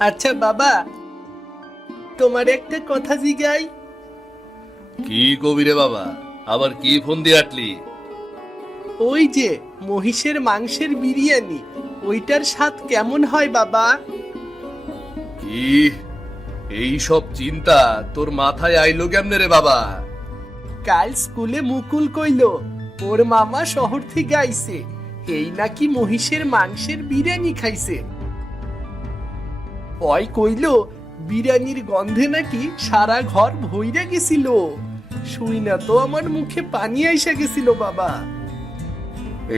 আচ্ছা বাবা, তোমার একটা কথা জিগাই। কি কবিরে বাবা, আবার কি ফোন দিয়ে আটলি? ওই যে মহিষের মাংসের বিরিয়ানি, ওইটার স্বাদ কেমন হয় বাবা? কি এই সব চিন্তা তোর মাথায় আইলো কেমনে রে বাবা? কাল স্কুলে মুকুল কইলো ওর মামা শহর থেকে আইছে, এই নাকি মহিষের মাংসের বিরিয়ানি খাইছে। ওই কইলো বিরিয়ানির গন্ধে নাকি সারা ঘর ভইরা গেছিল। শুই না তো আমার মুখে পানি আইসা গেছিল বাবা।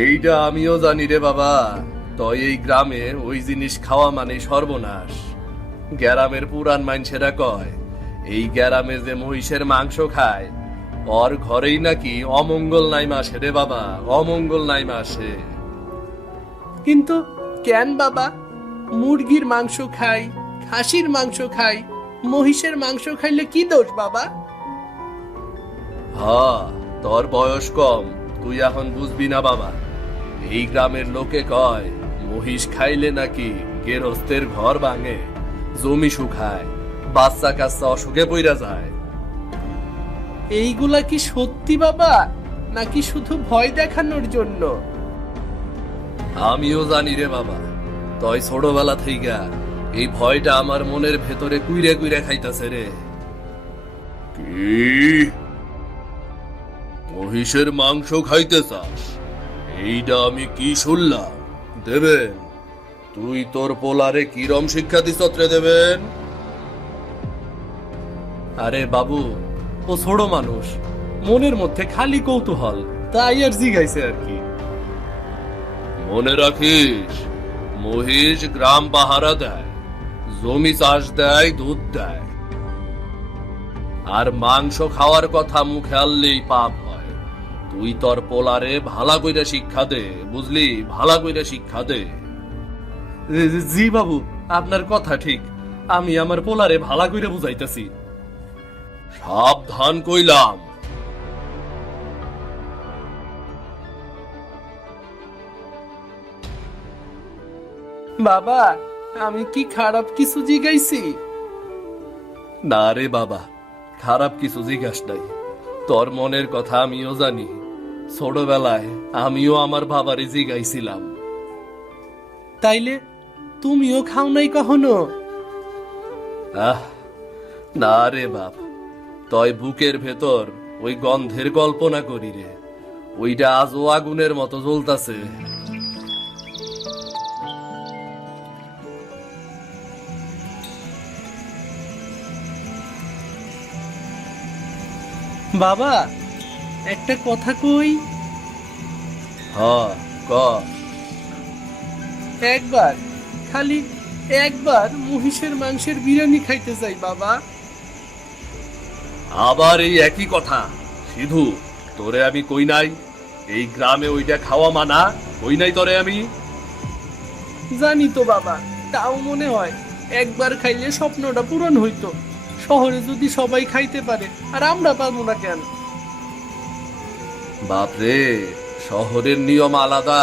এইটা আমিও জানি রে বাবা, তই এই গ্রামে ওই জিনিস খাওয়া মানে সর্বনাশ। গ্রামের পুরান মানুষেরা কয় এই গ্রামে যে মহিষের মাংস খায় ওর ঘরেই নাকি অমঙ্গল নাই মাসে রে বাবা, অমঙ্গল নাই মাসে। কিন্তু কেন বাবা? মুরগির মাংস খাই, খাসির মাংস খাই, মহিষের মাংস খাইলে কি দোষ বাবা? হ্যাঁ, তোর বয়স কম, তুই এখন বুঝবি না বাবা। এই গ্রামের লোকে কয় মহিষ খাইলে নাকি গেরস্তের ঘর ভাঙে, জমি শুকায়, বাচ্চা কাচ্চা অসুখে পইরা যায়। এইগুলা কি সত্যি বাবা, নাকি শুধু ভয় দেখানোর জন্য? আমিও জানি রে বাবা, তই ছোটবেলা থেইকা এই ভয়টা আমার মনের ভেতরে কুইরে কুইরে খাইতাছে রে। কি মহিষের মাংস খাইতে চাস? এইটা আমি কি শুনলাম? দেবেন, তুই তোর পোলারে কিরম শিক্ষা দিস রে দেবেন? আরে বাবু, ও ছোট মানুষ, মনের মধ্যে খালি কৌতূহল, তাই আর জিগাইছে আর কি। মনে রাখিস, মহিষ গ্রাম পাহারা দেয়, জমি চাষ দেয়, দুধ দেয়। আর মাংস খাওয়ার কথা মুখে আনলেই পাপ হয়। তুই তোর পোলারে ভালা কইরা শিক্ষা দে, বুঝলি? ভালা কইরা শিক্ষা দে। জি বাবু, আপনার কথা ঠিক, আমি আমার পোলারে ভালা কইরা বুঝাইতেছি। সাবধান কইলাম। বাবা, আমি কি খারাপ কিছু জিগাইছি? না রে বাবা, খারাপ কিছু জিজ্ঞাস নাই। তোর মনের কথা আমিও জানি। ছোটবেলায় আমিও আমার বাবারে জিগাইছিলাম। তাইলে তুমিও খাও নাই কখনো? আহ, না রে বাপ, তয় বুকের ভেতর ওই গন্ধের কল্পনা করি রে, ওইটা আজও আগুনের মতো জ্বলতাছে। বাবা, একটা কথা কই। হ, ক। একবার, খালি একবার মহিষের মাংসের বিরিয়ানি খাইতে চাই বাবা। আবার এই একই কথা? সিধু, তোরে আমি কই নাই এই গ্রামে ওইটা খাওয়া মানা? কই নাই তোরে আমি? জানি তো বাবা, তাও মনে হয় একবার খাইলে স্বপ্নটা পূরণ হইতো। শহরে যদি সবাই খাইতে পারে, আর আমরা পারবো না কেন? বাপরে, শহরের নিয়ম আলাদা,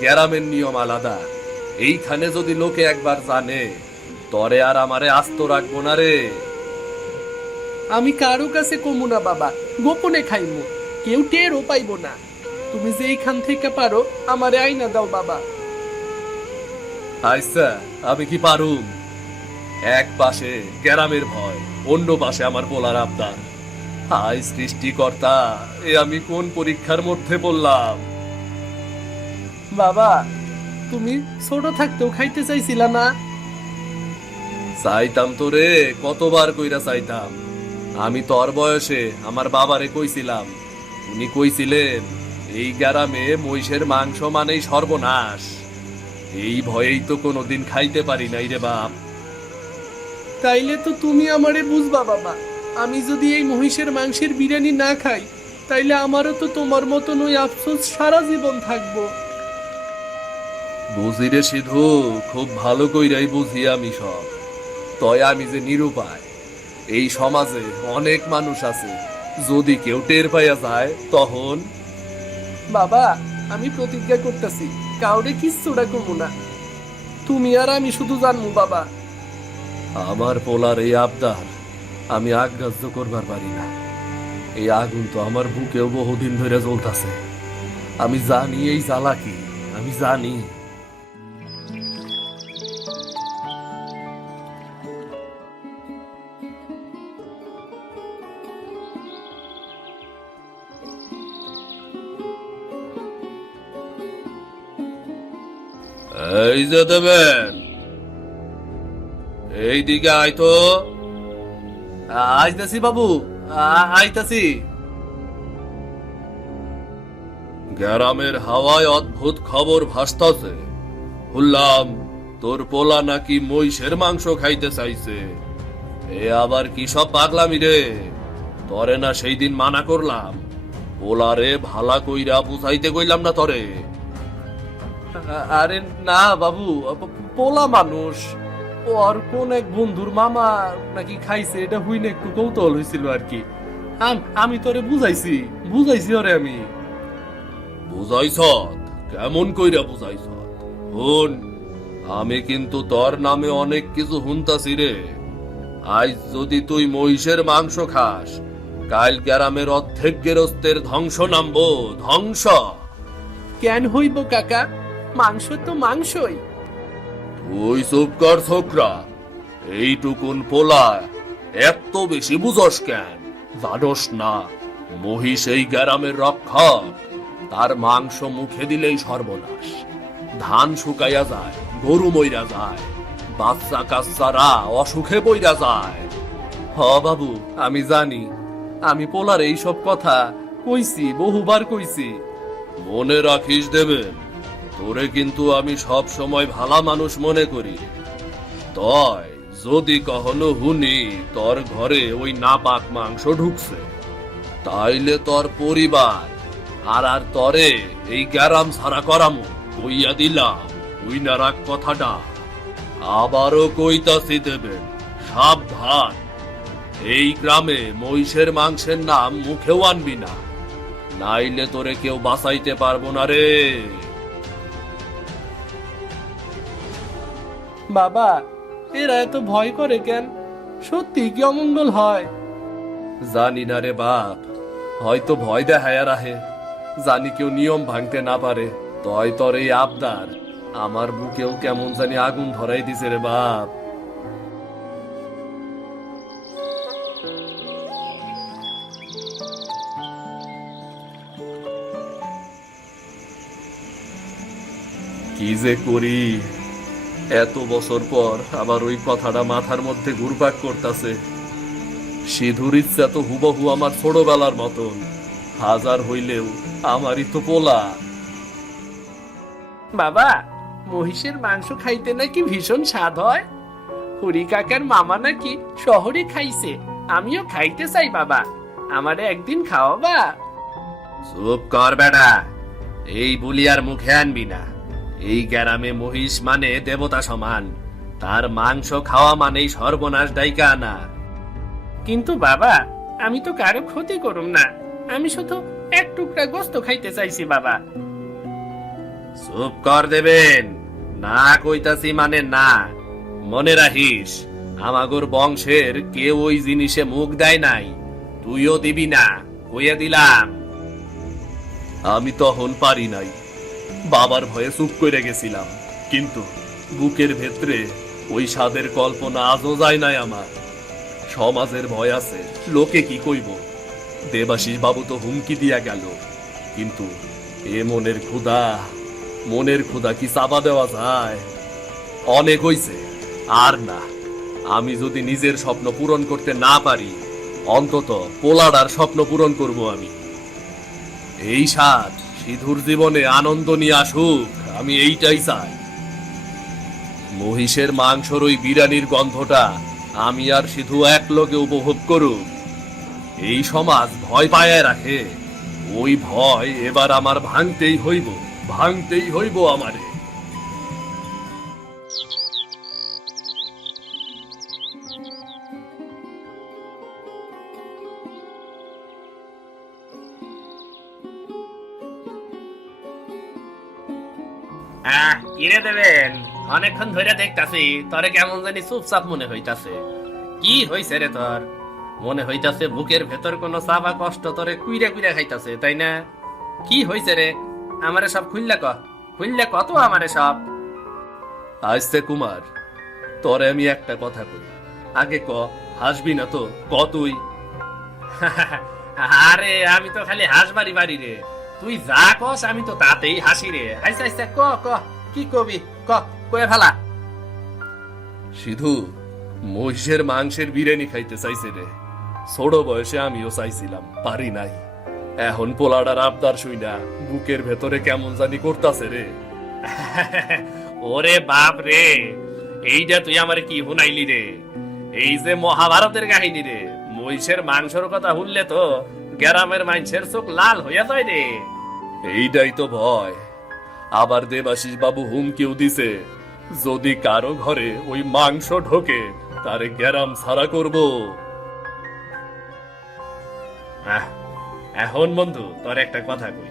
গ্রামের নিয়ম আলাদা। এইখানে যদি লোকে একবার জানে, তরে আর আমারে আস্ত রাখবো না রে। আমি কারো কাছে কমু না বাবা, গোপনে খাইমু, কেউ টেরও পাইবো না। তুমি যে এইখান থেকে পারো আমারে আইনা দাও বাবা। আচ্ছা, আমি কি পারুম? এক পাশে গ্রামের ভয়, অন্য পাশে আমার পোলার আবদার। হায় সৃষ্টিকর্তা, এ আমি কোন পরীক্ষার মধ্যে পড়লাম? বাবা, তুমি ছোট থাকতেও খাইতে চাইছিলা না? চাইতাম তো রে, কতবার কইরা চাইতাম। আমি তোর বয়সে আমার বাবারে কইছিলাম, উনি কইছিলেন এই গ্রামে মহিষের মাংস মানেই সর্বনাশ। এই ভয়েই তো কোনোদিন খাইতে পারি নাই রে বাপ। তাইলে তো তুমি আমারে বুঝবা বাবা। আমি যদি এই মহিষের মাংসের বিরিয়ানি না খাই, তাইলে আমারও তো তোমার মতন ওই আফসোস সারা জীবন থাকবো। বুঝি রে সিধু, খুব ভালো কইরাই বুঝি আমি সব। তয় আমি যে নিরুপায়, এই সমাজে অনেক মানুষ আছে, যদি কেউ টের পাইয়া যায় তখন। বাবা, আমি প্রতিজ্ঞা করতেছি কাউরে কিচ্ছুটা কমু না। তুমি আর আমি শুধু জানবো বাবা। আমার পোলার এই আবদার আমি আগ্রাহ্য করবার পারি না। এই আগুন তো আমার বুকেও বহুদিন ধরে জ্বলতাছে। আমি জানি এই জ্বালা কি, আমি জানি। এই যে দেবেন, এইদিকে আয় তো। আইতাছি বাবু, আইতাছি। গ্রামের হাওয়ায় অদ্ভুত খবর ভাসতাছে। শুনলাম তোর পোলা নাকি মহিষের মাংস খাইতে চাইছে। এ আবার কি সব পাগলামি রে? তরে না সেই দিন মানা করলাম? পোলারে ভালা কইরা বুঝাইতে কইলাম না তরে? আরে না বাবু, পোলা মানুষ, ওর কোন এক বন্ধুর মামা নাকি খাইছে, এটা হইনে একটু কৌতূহল হয়েছিল আর কি। আমি তোরে বুঝাইছি ওরে আমি। বুঝাইছ? কেমন কইরা বুঝাইছ? হুন, আমি কিন্তু তোর নামে অনেক কিছু শুনতাছি রে। আজ যদি তুই মহিষের মাংস খাস, কাল গ্রামের অর্ধেক গেরস্তের ধ্বংস নামবো, ধ্বংস। কেন হইব কাকা? মাংস তো মাংসই। তুই চুপ কর ছোকরা। এইটুকুন পোলা এত বেশি বুঝস কেন? জানস না মহিষ এই গ্রামের রক্ষক? তার মাংস মুখে দিলেই সর্বনাশ। ধান শুকাইয়া যায়, গরু মইরা যায়, বাচ্চা কাচ্চারা অসুখে পইরা যায়। হ বাবু, আমি জানি। আমি পোলার এইসব কথা কইছি, বহুবার কইছি। মনে রাখিস দেবেন, তোরে কিন্তু আমি সব সময় ভালা মানুষ মনে করি। তয় যদি কখনো হুনি তোর ঘরে ওই নাপাক মাংস ঢুকছে, তাইলে তোর পরিবার আর তরে এই গ্যারাম ছাড়া করামু কইয়া দিলাম। ওই না রাখ কথাটা। আবারও কইতাছি দেবেন, সাবধান। এই গ্রামে মহিষের মাংসের নাম মুখেও আনবি না, নাইলে তোরে কেউ বাঁচাইতে পারবো না রে। বাবা, এরা এত ভয় করে কেন? সত্যি কি অমঙ্গল হয়? জানি না রে বাপ, হয়তো ভয় দেখায় রাহে। জানি কেউ নিয়ম ভাঙতে না পারে। তয় তোর এই আবদার আমার বুকেও কেমন জানি আগুন ধরাই দিছে রে বাপ। কি যে করি? এত বছর পর আবার ওই কথাটা মাথার মধ্যে ঘুরপাক করতেছে। সিধুর ইচ্ছা তো হুবহু আমার ছোটবেলার মতন। হাজার হইলেও আমারই তো পোলা। বাবা, মহিষের মাংস খাইতে নাকি ভীষণ স্বাদ হয়। হরি কাকার মামা নাকি শহরে খাইছে। আমিও খাইতে চাই বাবা, আমারে একদিন খাওয়াবা? চুপ কর বেটা, এই বুলি আর মুখে আনবি না। এই গ্রামে মহিষ মানে দেবতা সমান। তার মাংস খাওয়া মানেই সর্বনাশ ডাইকা আনা। কিন্তু বাবা, আমি তো কারো ক্ষতি করুম না। আমি শুধু এক টুকরা গোস্ত খাইতে চাইছি বাবা। চুপ কর দেবেন, না কইতাছি মানে না। মনে রাখিস, আমাগোর বংশের কেউ ওই জিনিসে মুখ দেয় নাই, তুইও দিবি না, কইয়া দিলাম। আমি তখন পারি নাই, বাবার ভয়ে চুপ করে গেছিলাম। কিন্তু বুকের ভেতরে ওই স্বাদের কল্পনা আজও যায় নাই আমার। সমাজের ভয় আছে, লোকে কি কইব। দেবাশিস বাবু তো হুমকি দিয়া গেল, কিন্তু এ মনের ক্ষুধা কি চাপা দেওয়া যায়? অনেক হইছে, আর না। আমি যদি নিজের স্বপ্ন পূরণ করতে না পারি, অন্তত পোলাডার স্বপ্ন পূরণ করব আমি। এই স্বাদ সিধুর জীবনে আনন্দ নিয়ে আসুক, আমি এইটাই চাই। মহিষের মাংসর ওই বিরানির গন্ধটা আমি আর সিধু এক লোকে উপভোগ করুক। এই সমাজ ভয় পায় রাখে, ওই ভয় এবার আমার ভাঙতেই হইব আমারে। কিরে দেবেন, অনেকক্ষণ ধরে দেখতাছি তোরে কেমন জানি চুপচাপ মনে হইতাছে। কি হইছে রে তোর? মনে হইতাছে বুকের ভেতর কোনো চাপা কষ্ট তোরে কুইরা কুইরা খাইতাছে, তাই না? কি হইছে রে? আমারে সব খুললে কত আমারে সব। আইসে কুমার, তোরে আমি একটা কথা কই, আগে ক, হাসবি না তো, ক তুই। আরে আমি তো খালি হাসবারি বাড়ি রে, তুই যা কস আমি তো তাতেই হাসি রে। আইসা আইসা ক ক, কি কবি ক, কয়ে ফেলা। সিধু মহিষের মাংসের বিরিয়ানি খাইতে চাইছে রে। ছোট বয়সে আমিও চাইছিলাম, পারি নাই। এখন পোলাডার আবদার শুই না, বুকের ভেতরে কেমন জানি করতাছে রে। ওরে বাপ রে, এইটা তুই আমারে কি শুনাইলি রে? এই যে মহাভারতের কাহিনী রে, মহিষের মাংসের কথা শুনলে তো গ্রামের মানুষের চোখ লাল হইয়া যায় রে। এইটাই তো ভয়। আবার দেবাশিস বাবু হুমকিও দিছে, যদি কারো ঘরে ওই মাংস ঢোকে তারে গ্রাম ছাড়া করব। এখন বন্ধু তোর একটা কথা কই,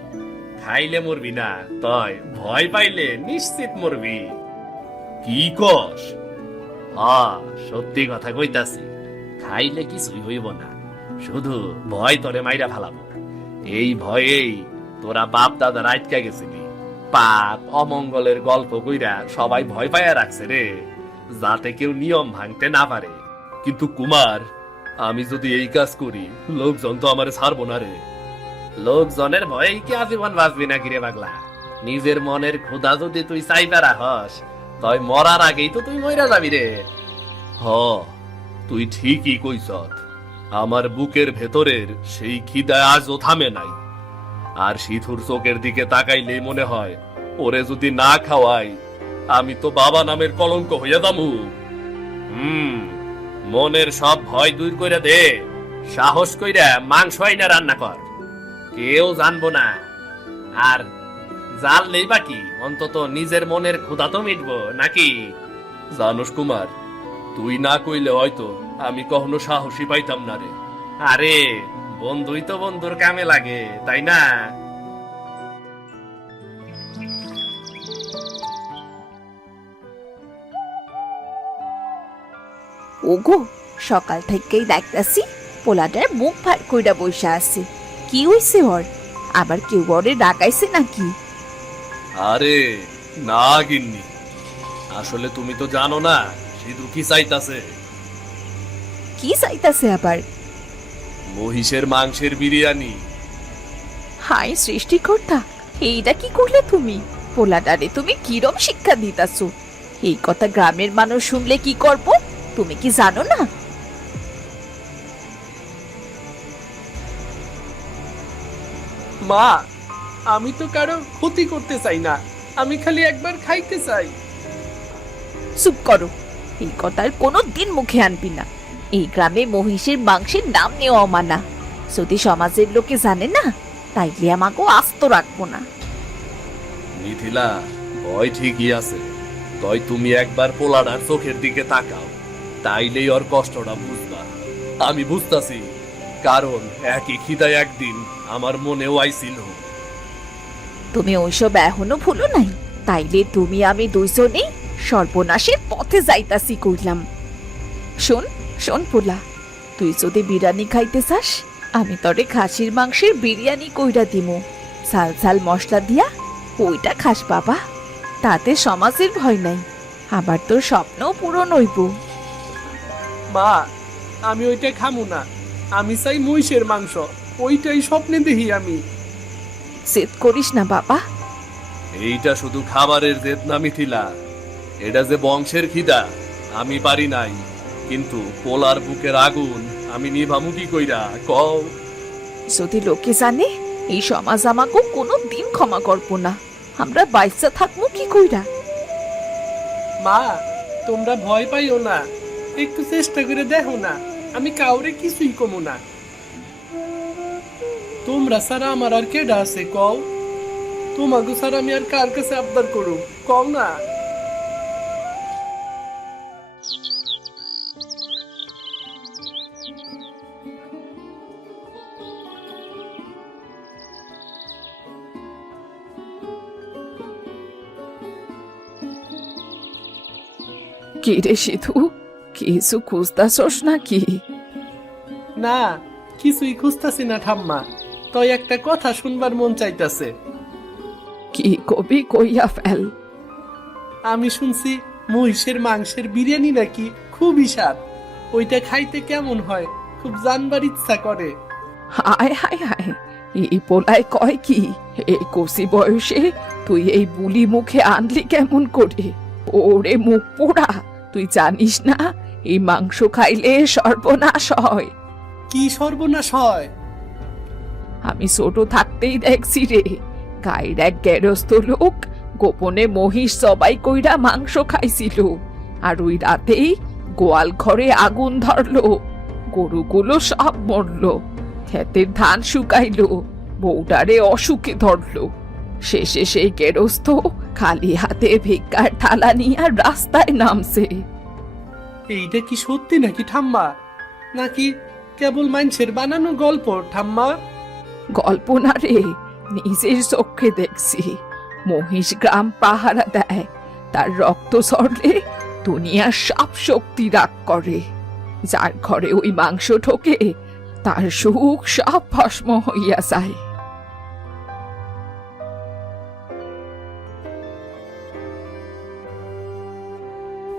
খাইলে মরবি না, তয় ভয় পাইলে নিশ্চিত মরবি। কি কস? সত্যি কথা কইতাছি, খাইলে কিছুই হইব না, শুধু ভয় তোরে মাইরা ফেলাবো। এই ভয়েই তোরা বাপ দাদা রাইটকা গেছিলি, পাপ অমঙ্গলের গল্প কইরা সবাই ভয় পাইয়া রাখছে রে, যাতে কেউ নিয়ম ভাঙতে না পারে। কিন্তু কুমার, আমি যদি এই কাজ করি লোকজন তো আমারে ছাড়বো না রে। লোকজনের ভয়েই কি আজীবন বাঁচবি না কিরে পাগলা? নিজের মনের ক্ষুধা যদি তুই চাইতে রাখস, তয় মরার আগেই তো তুই মইরা যাবি রে। হ, তুই ঠিকই কইছ। আমার বুকের ভেতরের সেই খিদা আজও থামে নাই। আর সিধুর চোখের দিকে তাকাইলেই মনে হয় ওরে যদি না খাওয়াই আমি তো বাবা নামের কলঙ্ক হইয়া যামু। মনের সব ভয় দূর করে দে, সাহস কইরা মাংস আইনা রান্না কর, কেউ জানবো না। আর জানলেই বাকি অন্তত নিজের মনের ক্ষুধা তো মিটবো নাকি? জানোস কুমার, তুই না কইলে হয়তো আমি কখনো সাহসী পাইতাম না রে। আরে বন্ধুই তো বন্ধুর কামে লাগে, তাই না? ওগো, সকাল থেকেই দেখতাছি পোলাটার মুখ ভার কইরা বইসা আছে। কি হইছে ওর? আবার কেউ ওরে ডাকাইছে নাকি? আরে না গিন্নি, আসলে তুমি তো জানো না সিধু কি চাইতাছে। কি চাইতাছে আবার? মহিষের মাংসের বিরিয়ানি। হাই সৃষ্টিকর্তা, এইটা কি করলে তুমি? পোলাটারে তুমি কিরম শিক্ষা দিতাছো? এই কথা গ্রামের মানুষ শুনলে কি করব, তুমি কি জানো না? মা, আমি তো কারো ক্ষতি করতে চাই না, আমি খালি একবার খাইতে চাই। চুপ করো, এই কথার কোনো দিন মুখে আনবি না। এই গ্রামে মহিষের মাংসের নাম নেওয়া মানা। যদি সমাজের লোকে জানে না, তাইলে আমাকে আস্ত রাখবো না। মিথিলা, ভয় ঠিকই আছে, তয় তুমি একবার পোলাডার চোখের দিকে তাকাও, তাইলেই ওর কষ্টটা বুঝবা। আমি বুঝতাছি, কারণ একই খিদায় একদিন আমার মনেও আইছিল। তুমি ওইসব এখনো ভুলো নাই? তাইলে তুমি আমি দুইজনেই সর্বনাশের পথে যাইতাছি কইলাম। শোন শোন পোলা, তুই যদি বিরিয়ানি খাইতে চাস, আমি তরে খাসির মাংসের বিরিয়ানি কইরা দিমু, ঝাল ঝাল মশলা দিয়া। ওইটা খাস বাবা, তাতে সমাজের ভয় নাই, আবার তোর স্বপ্নও পূরণ হইব। মা, আমি ওইটা খামু না, আমি চাই মহিষের মাংস, ওইটাই স্বপ্নে দেখি আমি। জেদ করিস না বাবা। এইটা শুধু খাবারের জেদ না মিথিলা, এটা যে বংশের খিদা। আমি পারি নাই, কিন্তু পোলার বুকের আগুন আমি নিভামু কি কইরা কও? যদি লোকে জানে, এই সমাজ আমাকে কোনো দিন ক্ষমা করবো না। আমরা বাইসা থাকবো কি কইরা? মা, তোমরা ভয় পাইও না, একটু চেষ্টা করে দেখো না, আমি কাউরে কিছুই কমু না। তোমরা ছাড়া আমার আর কেডা আছে কও? তোমাকে ছাড়া আমি আর কার কাছে আবদার করু কও না? কি রে সিধু, কিছু খুঁজতাছস নাকি? না, কিছুই খুঁজতাছি না ঠাম্মা। তই একটা কথা শুনবার মন চাইতাছে। কি কবি কইয়া ফেল। আমি শুনছি মহিষের মাংসের বিরিয়ানি নাকি খুবই স্বাদ। ওইটা খাইতে কেমন হয় খুব জানবার ইচ্ছা করে। হায় হায় হায়, এই পোলায় কয় কি? এই কষি বয়সে তুই এই বুলি মুখে আনলি কেমন করে? ওরে মুখ পোড়া, তুই জানিস না এই মাংস খাইলে সর্বনাশ হয়? কি সর্বনাশ হয়? আমি ছোট থাকতেই দেখছি রে, গায়ের এক গেরস্ত লোক গোপনে মহিষ সবাই কইরা মাংস খাইছিল, আর ওই রাতেই গোয়াল ঘরে আগুন ধরলো, গরুগুলো সব মরলো, ক্ষেতের ধান শুকাইলো, বউডারে অসুখে ধরলো। শেষে সেই গেরস্ত খালি হাতে ভিক্ষার থালা নিয়ে আর রাস্তায় নামছে। এইটা কি সত্যি নাকি ঠাম্মা, নাকি কেবল মানুষের বানানো গল্প ঠাম্মা? গল্প না রে, নিজের চোখে দেখছি। মহিষ গ্রাম পাহারা দেয়, তার রক্ত সরলে দুনিয়ার সব শক্তি রাগ করে। যার ঘরে ওই মাংস ঢোকে তার সুখ সব ভস্ম হইয়া যায়।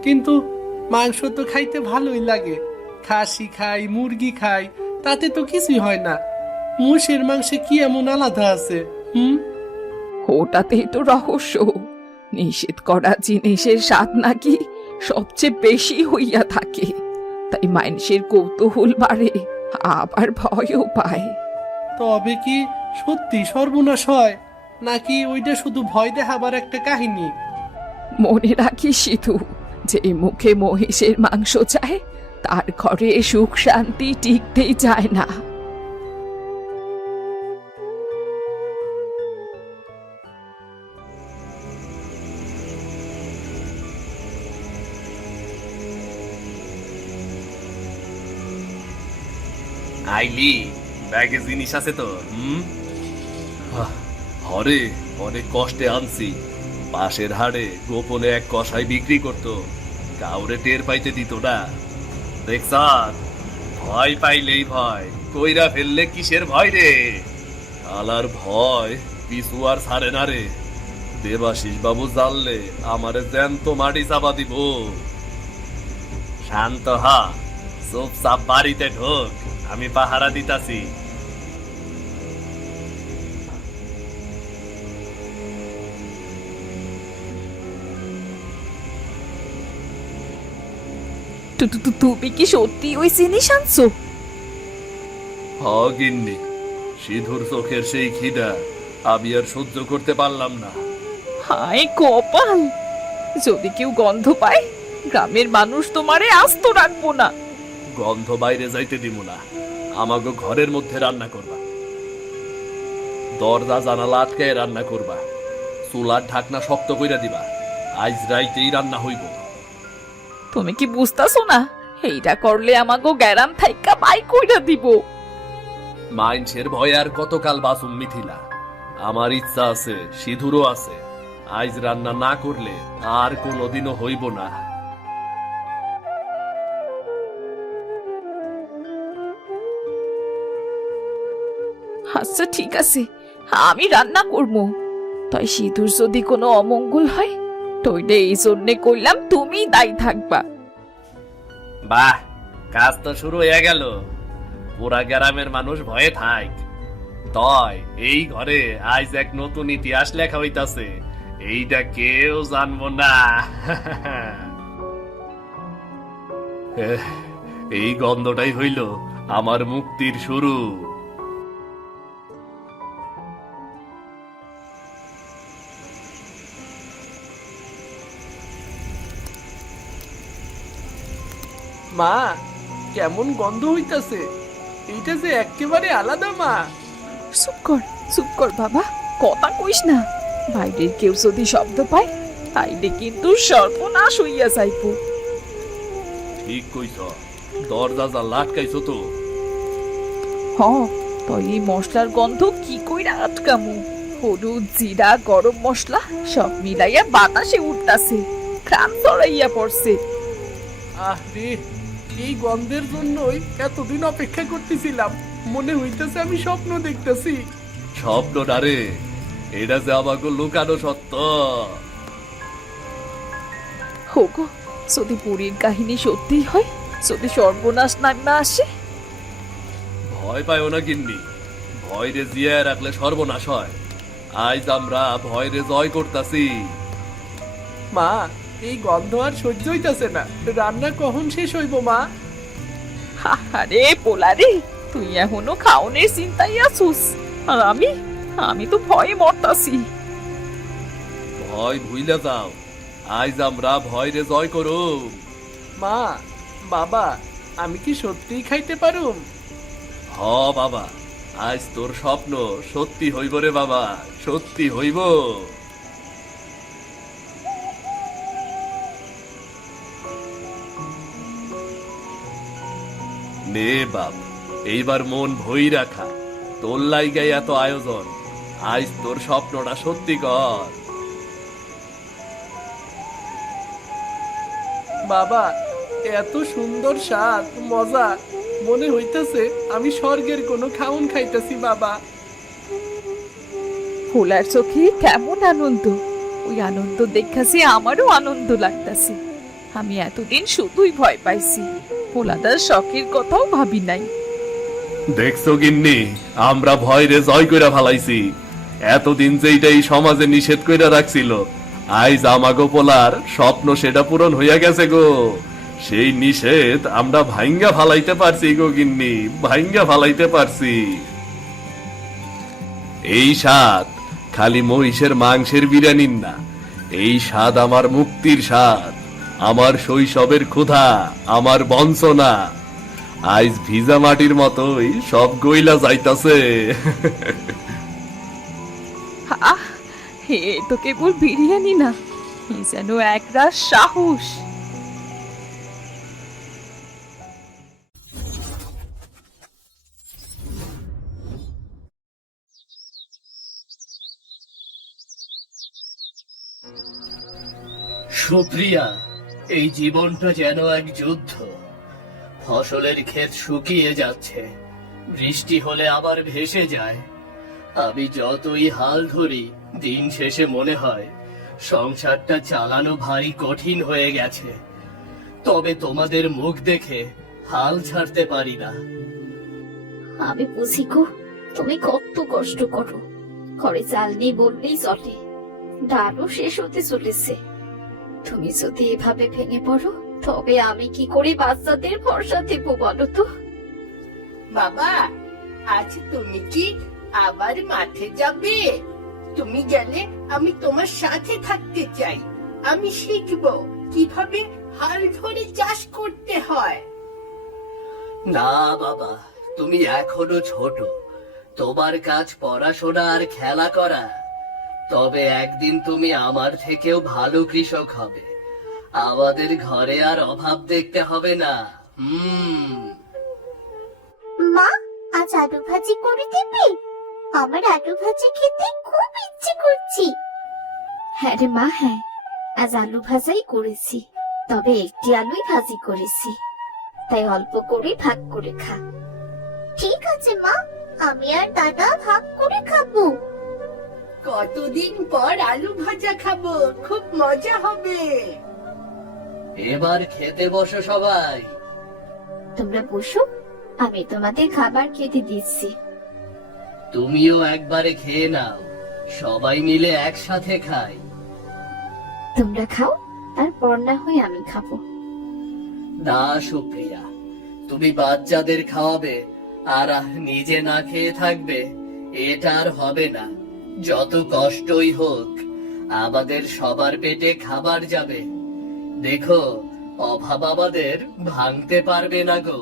কিন্তু মাংস তো খাইতে ভালোই লাগে। খাসি খাই, মুরগি খাই, তাতে তো কিছুই হয় না। মোষের মাংসে কি এমন আলাদা আছে? ওটাতেই তো রহস্য। নিষেধ করা জিনিসের স্বাদ নাকি সবচেয়ে বেশি হইয়া থাকে, তাই মানুষের কৌতূহল বাড়ে, আবার ভয়ও পায়। তবে কি সত্যি সর্বনাশ হয়, নাকি ওইটা শুধু ভয় দেখাবার একটা কাহিনী? মনে রাখিস সিধু, যে মুখে মহিষের মাংস চায় তার ঘরে সুখ শান্তি টিকতেই চায় না। আইলি, ব্যাগে জিনিস আছে তো? হরে, অনেক কষ্টে আনছি। পাশের হাড়ে গোপনে এক কষাই বিক্রি করতো, কাউরে টের পাইতে দিত না। দেখছ, ভয় পাইলেই ভয়, কইরা ফেললে কিসের ভয় রে? আলার ভয় পিছু আর ছাড়ে না রে। দেবাশিস বাবু জানলে আমারে জ্যান্ত মাটি চাপা দিব। শান্ত হ, চুপচাপ বাড়িতে ঢোক, আমি পাহারা দিতাছি। তুমি কি সত্যি ওই জিনিস আনছো? হ গিন্নি, সিধুর চোখের সেই খিদা আমি আর সহ্য করতে পারলাম না। হায় কপাল, যদি কেউ গন্ধ পায় গ্রামের মানুষ তোমারে আস্ত রাখবো না। গন্ধ বাইরে যাইতে দিব না, আমাকে ঘরের মধ্যে রান্না করবা। দরজা জানালা আটকায় রান্না করবা, চুলার ঢাকনা শক্ত কইরা দিবা। আজ রাইতেই রান্না হইব। তুমি কি বুঝতাছো না, এইটা করলে আমাগো গ্যারাম থাইকা বাই কইরা দিব। মাইনসের ভয়ে আর কতকাল বাসুম মিথিলা। আমার ইচ্ছা আছে, সিধুরও আছে। আজ রান্না না করলে আর কোনোদিনও হইব না। আচ্ছা ঠিক আছে, আমি রান্না করবো। তাই সিধুর যদি কোনো অমঙ্গল হয় তইলে এই জন্যে কইলাম তুমি দায়ী থাকবা। বাহ, কাজ তো শুরু হয়ে গেল। পুরা গ্রামের মানুষ ভয়ে থাক। তয় এই ঘরে আজ এক নতুন ইতিহাস লেখা হইতাছে, এইটা কেউ জানবো না। এই গন্ধটাই হইল আমার মুক্তির শুরু। মা, কেমন গন্ধ হইতাছে! এইটা যে একেবারে আলাদা মা। চুপ কর বাবা, কথা কইস না। বাইরের কেউ যদি শব্দ পায় তাইলে কিন্তু সর্বনাশ হইয়া যাইব। ঠিক কইছ, দরজা জানলা আটকাইছো তো? হ, তাই এই মশলার গন্ধ কি কইরা আটকামু? হলুদ, জিরা, গরম মশলা সব মিলাইয়া বাতাসে উঠতাছে, ঘ্রাণ ছড়াইয়া পড়ছে। রে, এই গন্ধের জন্যই এতদিন অপেক্ষা করতেছিলাম। মনে হইতেছে আমি স্বপ্ন দেখতেছি। স্বপ্ন না রে, এটা যে আমাকে লুকানো সত্য। হোগো, যদি পুরীর কাহিনী সত্যি হয়, যদি সর্বনাশ নামে আসে। ভয় পায়ও না গিন্নি, ভয় রে জিয়ায় রাখলে সর্বনাশ হয়। আজ আমরা ভয় রে জয় করতাছি। মা, এই গন্ধ আর সহ্য হইতাছে না। রান্না কখন শেষ হইব মা? আরে পোলা রে, তুই এখনো খাওনের চিন্তাই আছুস, আর আমি তো ভয়ে মরতাছি। ভয় ভুইলা যাও, আজ আমরা ভয় রে জয় করো। মা, বাবা, আমি কি সত্যিই খাইতে পারুম? হ বাবা, আজ তোর স্বপ্ন সত্যি হইব রে বাবা, সত্যি হইব। নে বাপ, এইবার মন ভই রাখা, তোর লাইগাই এত আয়োজন, আজ তোর স্বপ্নটা সত্যি কর। বাবা, এত সুন্দর স্বাদ, মজা, মনে হইতাছে আমি স্বর্গের কোনো খাউন খাইতাছি বাবা। পোলার চোখে কেমন আনন্দ, ওই আনন্দ দেখাছে আমারও আনন্দ লাগতাছে। আমি এতদিন শুধুই ভয় পাইছি, পোলাদার শখের কথাও ভাবি নাই। দেখছো গিন্নি, আমরা ভয় রে জয় কইরা ফালাইছি। এতদিন যেইটাই সমাজে নিষেধ কইরা রাখছিল, আইজ আমাগো পোলার স্বপ্ন সেটা পূরণ হইয়া গেছে গো। সেই নিষেধ আমরা ভাঙ্গা ফালাইতে পারছি গো গিন্নি, ভাঙ্গা ফালাইতে পারছি। এই স্বাদ খালি মহিষের মাংসের বিরিয়ানির না, এই স্বাদ আমার মুক্তির স্বাদ, আমার শৈশবের ক্ষুধা, আমার বঞ্চনা। আইজ ভিজা মাটির মতোই সব গইলা যাইতাছে। আহ, হে তো কেবল বিরিয়ানি না, এ যেন একরাশ সাহস। সুপ্রিয়া, এই জীবনটা যেন এক যুদ্ধ। ফসলের ক্ষেত শুকিয়ে যাচ্ছে, বৃষ্টি হলে আবার ভেসে যায়। আমি যতই হাল ধরি, দিন শেষে মনে হয় সংসারটা চালানো ভারী কঠিন হয়ে গেছে। তবে তোমাদের মুখ দেখে হাল ছাড়তে পারি না। আমি বুঝি গো, তুমি কত কষ্ট করো। ঘরে চাল নেই বললেই চলে, ডালও শেষ হতে চলেছে। তুমি যদি এভাবে ভেঙে পড়ো, তবে আমি কি করে বাচ্চাদের ভরসা দেবো বলো তো? বাবা, আজ তুমি কি আবার মাঠে যাবে? তুমি গেলে আমি তোমার সাথে থাকতে চাই। আমি শিখবো কিভাবে হাল ধরে চাষ করতে হয়। না বাবা, তুমি এখনো ছোট, তোমার কাজ পড়াশোনা আর খেলা করা। তবে একদিন তুমি আমার থেকেও ভালো কৃষক হবে, আমাদের ঘরে আর অভাব দেখতে হবে না। মা, আজ আলু ভাজি করে দেবে? আমার আলু ভাজি খেতে খুব ইচ্ছে করছে। হ্যাঁ রে মা, হ্যাঁ, আজ আলু ভাজাই করেছি। তবে একটি আলুই ভাজি করেছি, তাই অল্প করে ভাগ করে খা। ঠিক আছে মা, আমি আর দাদা ভাগ করে খাবো। কতদিন পর আলু ভাজা খাবো, খুব মজা হবে। এবার খেতে বসো সবাই। তোমরা বসো, আমি তোমাদের খাবার খেতে দিচ্ছি। তুমিও একবারে খেয়ে নাও, সবাই মিলে একসাথে খাই। তোমরা খাও, তারপর না হয় আমি খাবো। না সুপ্রিয়া, তুমি বাচ্চাদের খাওয়াবে আর নিজে না খেয়ে থাকবে, এটা আর হবে না। যত কষ্টই হোক, আমাদের সবার পেটে খাবার যাবে। দেখো, অভাব আমাদের ভাঙতে পারবে না গো।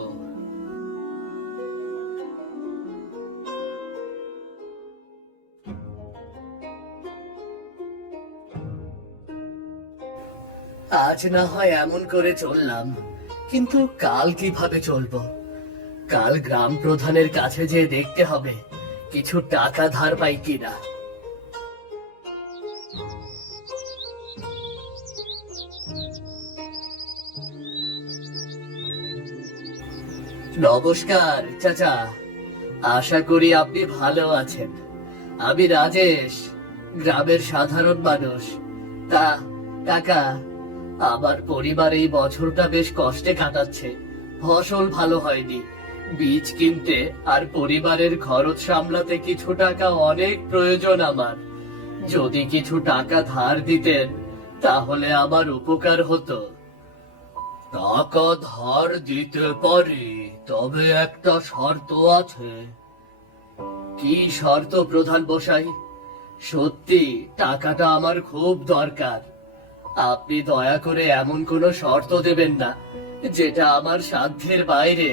আজ না হয় এমন করে চললাম, কিন্তু কাল কিভাবে চলবো? কাল গ্রাম প্রধানের কাছে যে দেখতে হবে কিছু টাকা ধার পাই কিনা। নমস্কার চাচা, আশা করি আপনি ভালো আছেন। আমি রাজেশ, গ্রামের সাধারণ মানুষ। তা কাকা, আমার পরিবার এই বছরটা বেশ কষ্টে কাটাচ্ছে। ফসল ভালো হয়নি, বীজ কিনতে আর পরিবারের খরচ সামলাতে কিছু টাকা অনেক প্রয়োজন আমার। যদি কিছু টাকা ধার দিতেন তাহলে আমার উপকার হতো। টাকা ধার দিতে পারি, তবে একটা শর্ত আছে। কি শর্ত প্রধান মশাই? সত্যি টাকাটা আমার খুব দরকার। আপনি দয়া করে এমন কোনো শর্ত দেবেন না যেটা আমার সাধ্যের বাইরে।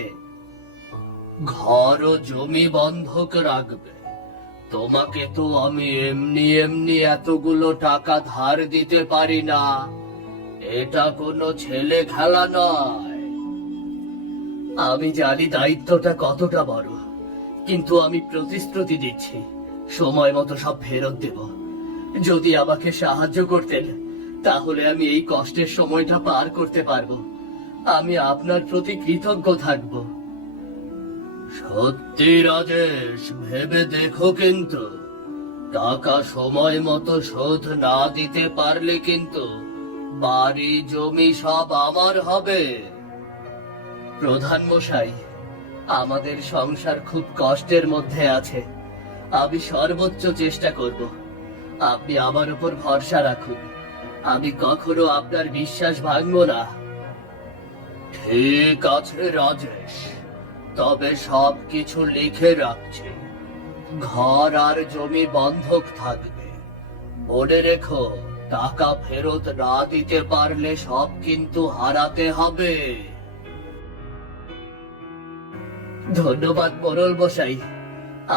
ঘর ও জমি বন্ধক রাখবে। তোমাকে তো আমি এমনি এমনি এতগুলো টাকা ধার দিতে পারি না। এটা কোনো ছেলে খেলা নয়। আমি জানি দায়িত্বটা কতটা বড়, কিন্তু আমি প্রতিশ্রুতি দিচ্ছি সময় মতো সব ফেরত দেব। যদি আমাকে সাহায্য করতেন তাহলে আমি এই কষ্টের সময়টা পার করতে পারবো। আমি আপনার প্রতি কৃতজ্ঞ থাকব। সত্যি রাজেশ, ভেবে দেখো, কিন্তু টাকা সময় মতো শোধ না দিতে পারলে কিন্তু বাড়ি জমি সব আমার হবে। প্রধান মশাই, আমাদের সংসার খুব কষ্টের মধ্যে আছে। আমি সর্বোচ্চ চেষ্টা করব। আপনি আমার উপর ভরসা রাখুন। আমি কখনো আপনার বিশ্বাস ভাঙব না। ঠিক আছে রাজেশ, তবে সবকিছু লিখে রাখছি। ঘর আর জমি বন্ধক থাকবে। মনে রেখো, টাকা ফেরত না দিতে পারলে সব কিন্তু হারাতে হবে। ধন্যবাদ মোড়ল মশাই।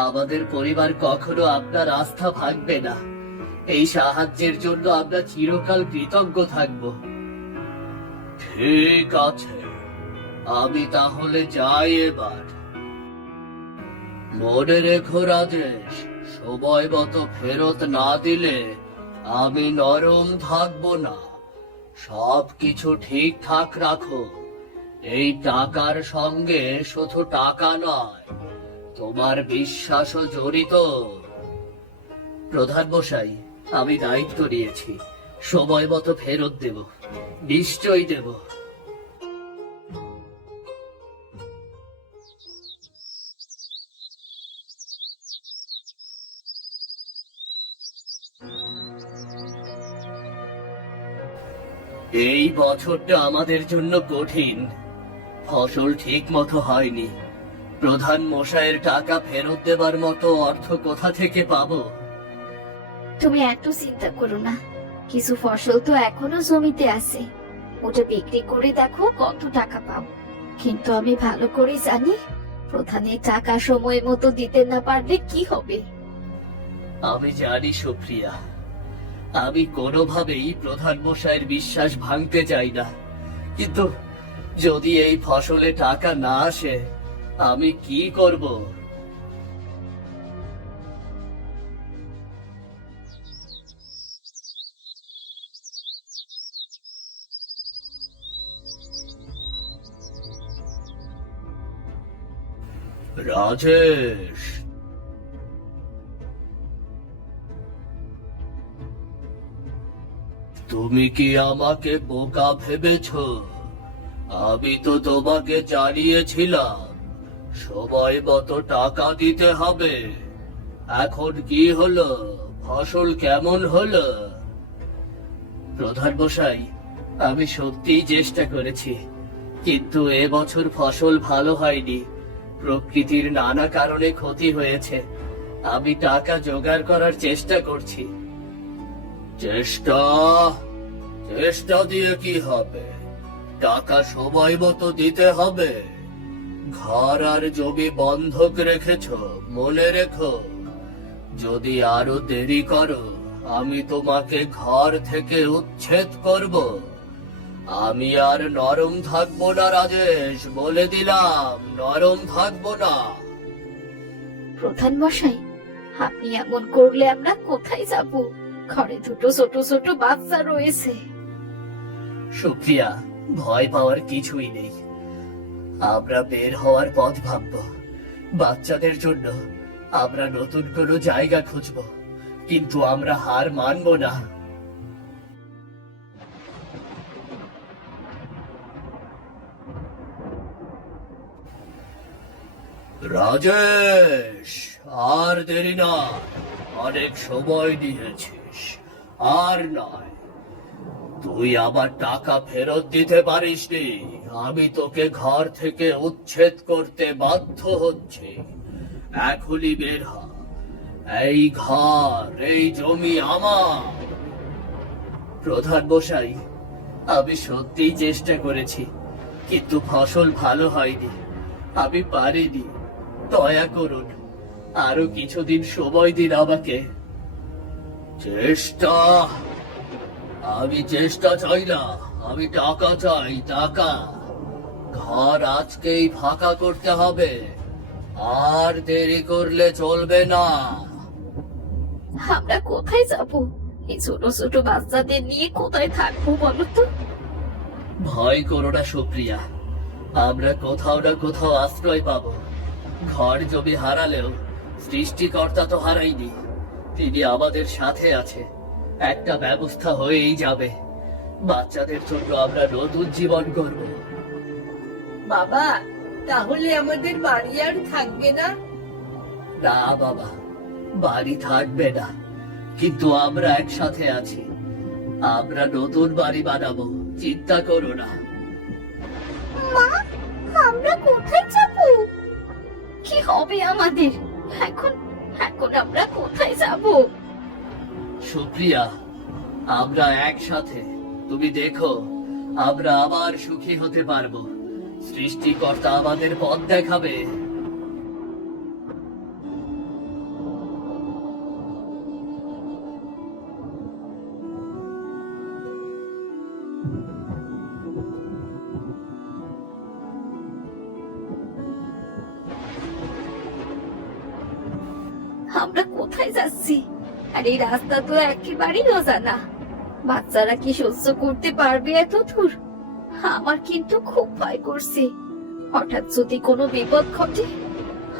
আমাদের পরিবার কখনো আপনার আস্থা ভাঙবে না। এই সাহায্যের জন্য আমরা চিরকাল কৃতজ্ঞ থাকব। ঠিক আছে, আমি তাহলে যাই এবার। মনে রেখো রাজেশ, সময় মতো ফেরত না দিলে আমি নরম থাকবো না। সবকিছু ঠিকঠাক রাখো। এই টাকার সঙ্গে শুধু টাকা নয়, তোমার বিশ্বাসও জড়িত। প্রধান মশাই, আমি দায়িত্ব নিয়েছি। সময় মতো ফেরত দেব, নিশ্চয়ই দেব। এই বছরটা আমাদের জন্য কঠিন। ফসল ঠিক মতো হয়নি। প্রধান মশাইয়ের টাকা ফেরত দেবার মতো অর্থ কোথা থেকে পাবো? তুমি এত চিন্তা করো না, কিছু ফসল তো এখনো জমিতে আছে। ওটা বিক্রি করে দেখো কত টাকা পাও। কিন্তু আমি ভালো করে জানি প্রধানের টাকা সময় মতো দিতে না পারলে কি হবে। আমি জানি সুপ্রিয়া, আমি কোনোভাবেই প্রধান মশাইয়ের বিশ্বাস ভাঙতে চাই না। কিন্তু যদি এই ফসলে টাকা না আসে আমি কি করব? রাজেশ, তুমি কি আমাকে বোকা ভেবেছ? আমি তো তোমাকে জানিয়েছিলাম সময় মতো টাকা দিতে হবে। এখন কি হলো? ফসল কেমন হলো? প্রধান মশাই, আমি সত্যিই চেষ্টা করেছি, কিন্তু এবছর ফসল ভালো হয়নি। প্রকৃতির নানা কারণে ক্ষতি হয়েছে। আমি টাকা জোগাড় করার চেষ্টা করছি। চেষ্টা চেষ্টা দিয়ে কি হবে? টাকা সময় মতো দিতে হবে। ঘর আর জমি বন্ধক রেখেছ, মনে রেখো। যদি আরো দেরি করো আমি তোমাকে ঘর থেকে উচ্ছেদ করব। আমি আর নরম থাকবো না রাজেশ, বলে দিলাম, নরম থাকবো না। প্রধান মশাই, আপনি এমন করলে আমরা কোথায় যাব? ঘরে দুটো ছোট ছোট বাচ্চা রয়েছে। সুপ্রিয়া, ভয় পাওয়ার কিছুই নেই। আমরা বের হওয়ার পথ ভাববো। বাচ্চাদের জন্য আমরা নতুন কোনো জায়গা খুঁজবো, কিন্তু আমরা হার মানবো না। রাজেশ, আর দেরি না, অনেক সময় নিয়েছিস, আর নয়। তুই আবার টাকা ফেরত দিতে পারিসনি, আমি তোকে ঘর থেকে উচ্ছেদ করতে বাধ্য হচ্ছি। এখনই বের হ। এই ঘর, এই জমি আমার। প্রধান মশাই, আমি সত্যিই চেষ্টা করেছি, কিন্তু ফসল ভালো হয়নি, আমি পারিনি। দয়া করুন, আরো কিছুদিন সময় দিন আমাকে। চেষ্টা? আমি চেষ্টা চাই না, আমি টাকা চাই, টাকা। ঘর আজকেই ফাঁকা করতে হবে, আর দেরি করলে চলবে না। আমরা কোথায় যাব? এই ছোট ছোট বাচ্চাদের নিয়ে কোথায় থাকবো বলো তো? ভয় করো না সুপ্রিয়া, আমরা কোথাও না কোথাও আশ্রয় পাবো। ঘর জমি হারালেও সৃষ্টিকর্তা তো হারাইনি, তিনি আমাদের সাথে আছে। একটা ব্যবস্থা হয়েই যাবে। বাচ্চাদের জন্য আমরা নতুন জীবন করব। বাবা, তাহলে আমাদের বাড়ি আর থাকবে না? না বাবা, বাড়ি থাকবে না, কিন্তু আমরা একসাথে আছি। আমরা নতুন বাড়ি বানাবো, চিন্তা করো না। মা, আমরা কোথায় যাব? কি হবে আমাদের এখন? এখন আমরা কোথায় যাব? সুপ্রিয়া, আমরা একসাথে, তুমি দেখো, আমরা আবার সুখী হতে পারবো। সৃষ্টিকর্তা আমাদের পথ দেখাবে। আমরা কোথায় যাচ্ছি? আর এই রাস্তা তো একেবারেই অজানা। বাচ্চারা কি সহ্য করতে পারবে এত দূর? আমার কিন্তু খুব ভয় করছে। হঠাৎ যদি কোনো বিপদ ঘটে,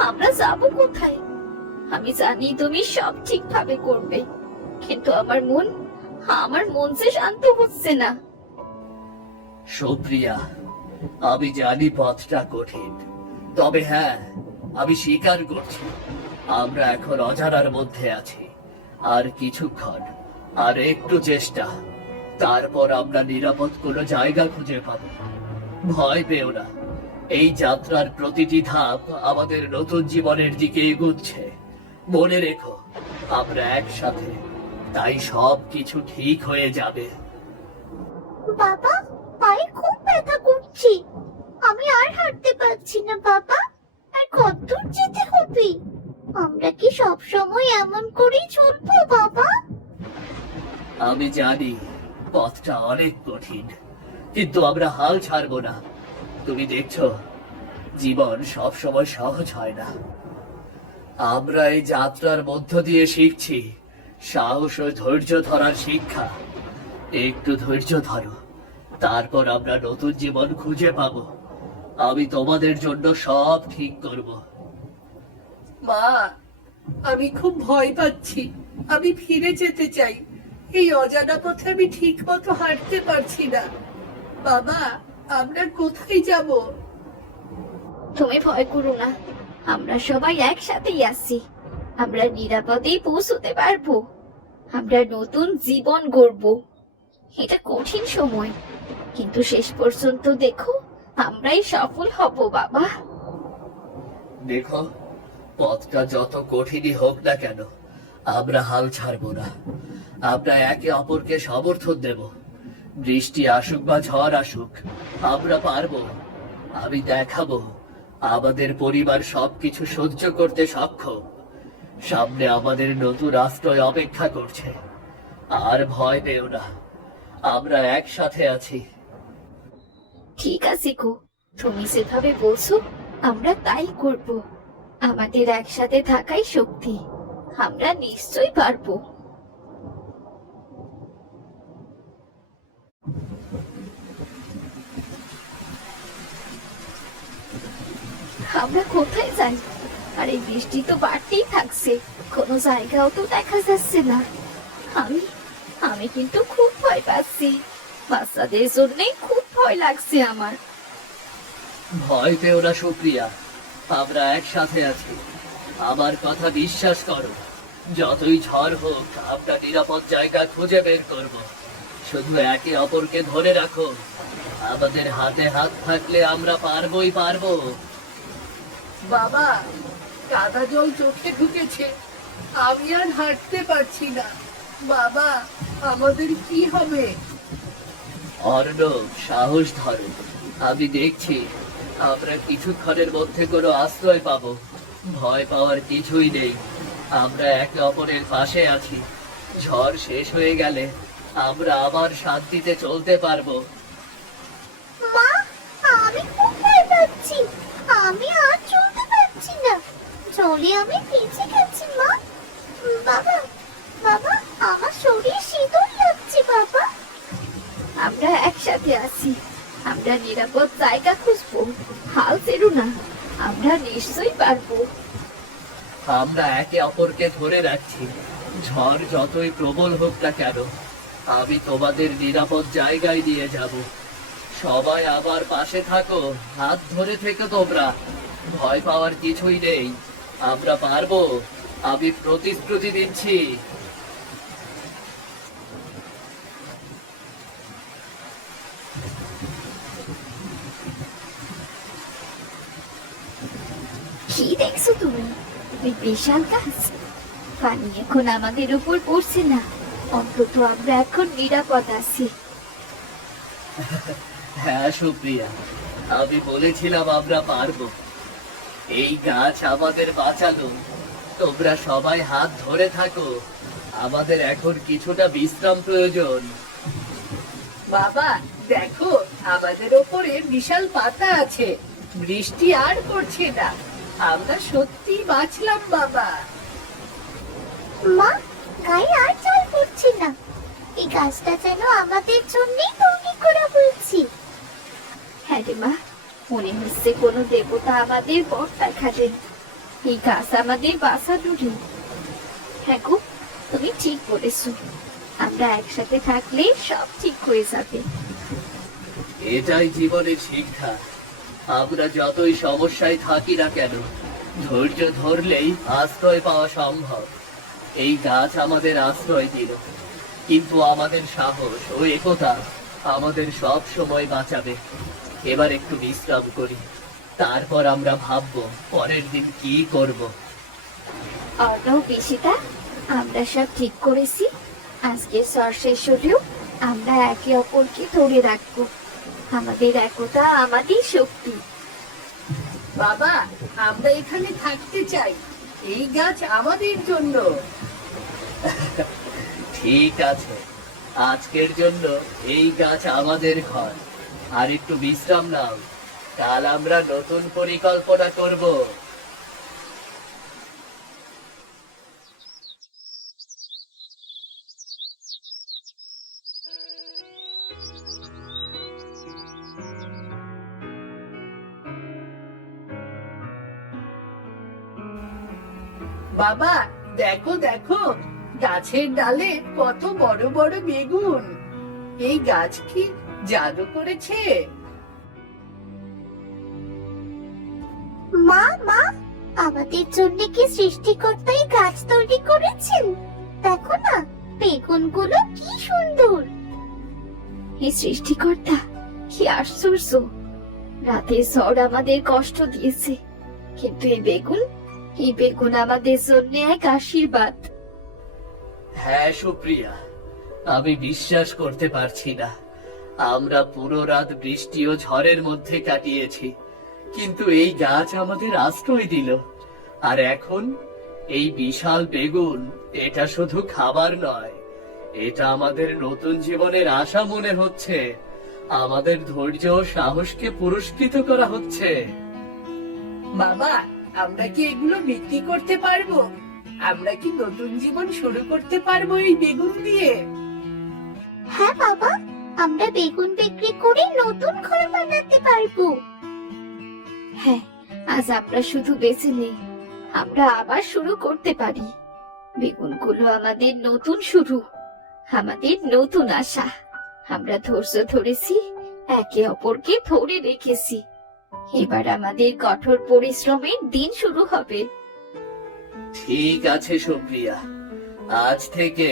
আমরা যাব কোথায়? আমি জানি তুমি সব ঠিকভাবে করবে, কিন্তু আমার মন যে শান্ত হচ্ছে না। সুপ্রিয়া, আমি জানি পথটা কঠিন, তবে হ্যাঁ, আমি স্বীকার করছি আমরা এখন অজানার মধ্যে আছি। আর কিছুক্ষণ, আর একটু চেষ্টা, তারপর আমরা নিরাপদ কোনো জায়গা খুঁজে পাবো। ভয় পেও না, এই যাত্রার প্রতিটি ধাপ আমাদের নতুন জীবনের দিকে এগুচ্ছে। মনে রেখো, আমরা একসাথে, তাই সব কিছু ঠিক হয়ে যাবে। বাবা, পায়ে খুব ব্যথা করছে, আমি আর হাঁটতে পারছি না। বাবা, আর কত দূর যেতে হবে? আমরা কি সব সময় এমন করেই চলবো বাবা? আমি জানি পথটা অনেক কঠিন, কিন্তু আমরা হাল ছাড়বো না। তুমি দেখছো, জীবন সব সময় সহজ হয় না। আমরা এই যাত্রার মধ্য দিয়ে শিখছি সাহস ও ধৈর্য ধরার শিক্ষা। একটু ধৈর্য ধরো, তারপর আমরা নতুন জীবন খুঁজে পাবো। আমি তোমাদের জন্য সব ঠিক করব। মা, আমি খুব ভয় পাচ্ছি, আমি ফিরে যেতে চাই। এই অজানা পথে আমি ঠিক মতো হাঁটতে পারছি না। বাবা, আমরা কোথায় যাব? তুমি ভয় করো না, আমরা সবাই একসাথেই আছি। আমরা নিরাপদেই পৌঁছতে পারবো। আমরা নতুন জীবন গড়ব। এটা কঠিন সময়, কিন্তু শেষ পর্যন্ত দেখো, আমরাই সফল হব বাবা। দেখো, পথটা যত কঠিনই হোক না কেন, আমরা হাল ছাড়বো না। আমরা একে অপরকে সমর্থন দেব। বৃষ্টি আসুক বা ঝড় আসুক, আমরা পারবো। আমি দেখাবো আমাদের পরিবার সবকিছু সহ্য করতে সক্ষম। সামনে আমাদের নতুন আশ্রয় অপেক্ষা করছে। আর ভয় পেও না, আমরা একসাথে আছি। ঠিক আছে গো, তুমি যেভাবে বলছো আমরা তাই করব। আমাদের একসাথে থাকাই শক্তি, আমরা নিশ্চয়ই পারবো। আমরা কোথায় যাই? আর এই বৃষ্টি তো বাড়তেই থাকছে, কোনো জায়গাও তো দেখা যাচ্ছে না। আমি আমি কিন্তু খুব ভয় পাচ্ছি, বাচ্চাদের জন্যই খুব ভয় লাগছে আমার। ভয় পেও না সুপ্রিয়া, আমরা একসাথে আছি। আমার কথা বিশ্বাস করো, যতই ঝড় হোক আমরা নিরাপদ জায়গা খুঁজে বের করব। শুধু একে অপরকে ধরে রাখো, আমাদের হাতে হাত থাকলে আমরা পারবোই পারবো। বাবা, কাদা জল চোখে ঢুকেছে, আমি আর হাঁটতে পারছি না। বাবা, আমাদের কি হবে? অর্ণব, সাহস ধরো, আমি দেখছি আমরা কিছুক্ষণের মধ্যে কোনো আশ্রয় পাবো। ভয় পাওয়ার কিছুই নেই, আমরা একে অপরের পাশে আছি। ঝড় শেষ হয়ে গেলে আমরা আবার শান্তিতে চলতে পারবো। মা, আমি খুব ভয় পাচ্ছি, আমি আর চলতে পারছি না, জলে আমি ভিজে গেছি। মা, বাবা, বাবা, আমার শরীর শীতল লাগছে। বাবা, আমরা একসাথে আছি, আমরা নিরাপদ জায়গা খুঁজবো, হাল ছেড়ো না, আমরা নিশ্চয়ই পারবো। আমরা একে অপরকে ধরে রাখছি, ঝড় যতই প্রবল হোক না কেন আমি তোমাদের নিরাপদ জায়গায় নিয়ে যাব। সবাই আবার পাশে থাকো, হাত ধরে থেকো তোমরা, ভয় পাওয়ার কিছুই নেই, আমরা পারবো, আমি প্রতিশ্রুতি দিচ্ছি। কি দেখছো তুমি? ওই বিশাল গাছ, পানি এখন আমাদের উপর পড়ছে না, অন্তত আমরা এখন নিরাপদ আছি। হ্যাঁ সুপ্রিয়া, আমি বলেছিলাম আমরা পারবো। এই গাছ আমাদের বাঁচালো, তোমরা সবাই হাত ধরে থাকো, আমাদের এখন কিছুটা বিশ্রাম প্রয়োজন। বাবা, দেখো আমাদের ওপরে বিশাল পাতা আছে, বৃষ্টি আর পড়ছে না, আমরা সত্যি বাঁচলাম বাবা। মা, গায়ে আর জল পড়ছে না, এই গাছটা যেন আমাদের জন্যই তৈরি করা হয়েছে। হ্যাঁ রে মা, মনে হচ্ছে কোনো দেবতা আমাদের পথ দেখালেন, এই গাছ আমাদের বাঁচানোরই। হ্যাঁ গো, তুমি ঠিক বলেছো, আমরা একসাথে থাকলে সব ঠিক হয়ে যাবে। এটাই জীবনের শিক্ষা, আমরা যতই সমস্যায় থাকি না কেন ধৈর্য ধরলেই আশ্রয় পাওয়া সম্ভব। এই গাছ আমাদের আশ্রয় দিল, কিন্তু আমাদের সাহস ও একতা আমাদের সব সময় বাঁচাবে। এবার একটু বিশ্রাম করি, তারপর আমরা ভাববো পরের দিন কি করব। অর্ণব, বিশিতা, আমরা সব ঠিক করেছি, আজকে ঝড় শেষ হলেও আমরা একে অপরকে ধরে রাখবো, আমাদের একতা আমাদের শক্তি। বাবা, আমরা এখানে থাকতে চাই, এই গাছ আমাদের জন্য। ঠিক আছে, আজকের জন্য এই গাছ আমাদের ঘর, আর একটু বিশ্রাম নাও, কাল আমরা নতুন পরিকল্পনা করব। বাবা, দেখো দেখো, গাছের ডালে কত বড় বড় বেগুন, এই গাছ কি জাদু করেছে? মা, মা, আমাদের জন্য কি সৃষ্টিকর্তাই গাছ তৈরি করেছেন? দেখো না, বেগুনগুলো কি সুন্দর। এই সৃষ্টিকর্তা, কি আশ্চর্য, রাতে ঝড় আমাদের কষ্ট দিয়েছে, কিন্তু এই বেগুন আমাদের জন্য এক আশীর্বাদ। হ্যাঁ সুপ্রিয়া, আমি বিশ্বাস করতে পারছি না, আমরা পুরো রাত বৃষ্টি ও ঝড়ের মধ্যে কাটিয়েছি, কিন্তু এই গাছ আমাদের আশ্রয় দিল। আর এখন এই বিশাল বেগুন, এটা শুধু খাবার নয়, এটা আমাদের নতুন জীবনের আশা মনে হচ্ছে, আমাদের ধৈর্য ও সাহসকে পুরস্কৃত করা হচ্ছে। বাবা, আমরা কি এগুলো বিক্রি করতে পারবো? আমরা কি নতুন জীবন শুরু করতে পারবো এই বেগুন দিয়ে? হ্যাঁ বাবা, আমরা বেগুন বিক্রি করে নতুন ঘর বানাতে পারবো। হ্যাঁ, আজ আমরা শুধু বেঁচে নেই, আমরা আবার শুরু করতে পারি। বেগুনগুলো আমাদের নতুন শুরু, আমাদের নতুন আশা। আমরা ধৈর্য ধরেছি, একে অপরকে ধরে রেখেছি। এবার আমাদের কঠোর পরিশ্রমের দিন শুরু হবে। ঠিক আছে সুপ্রিয়া, আজ থেকে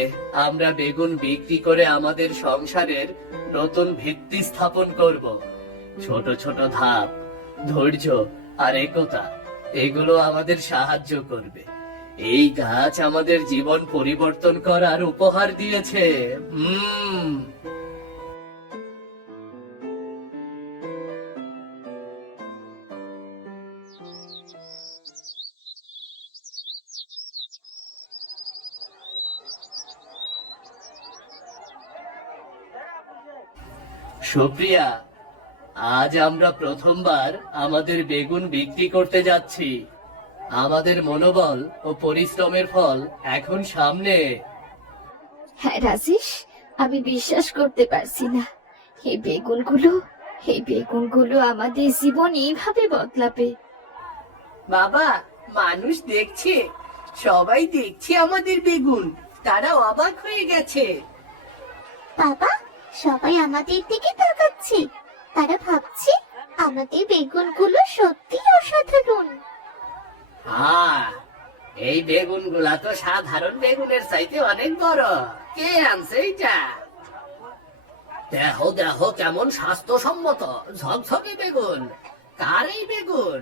আমরা বেগুন বিক্রি করে আমাদের সংসারের নতুন ভিত্তি স্থাপন করব। ছোট ছোট ধাপ, ধৈর্য আর একতা, এগুলো আমাদের সাহায্য করবে। এই গাছ আমাদের জীবন পরিবর্তন করার উপহার দিয়েছে। সুপ্রিয়া, আজ আমরা প্রথমবার আমাদের বেগুন বিক্রি করতে যাচ্ছি। আমাদের মনোবল ও পরিশ্রমের ফল এখন সামনে। হ্যাঁ রাজেশ, আমি বিশ্বাস করতে পারছি না। এই বেগুনগুলো আমাদের জীবন এইভাবে বদলাবে। বাবা, মানুষ দেখছে, সবাই দেখছে আমাদের বেগুন, তারা অবাক হয়ে গেছে। বাবা, সবাই আমাদের দিকে তাকাচ্ছে। তারা ভাবছে আমাদের বেগুনগুলো সত্যি অসাধারণ। হ্যাঁ, এই বেগুনগুলা তো সাধারণ বেগুনের চাইতে অনেক বড়। কে আনছে এইটা? দেখো দেখো কেমন স্বাস্থ্যসম্মত ঝকঝকে বেগুন। কার এই বেগুন?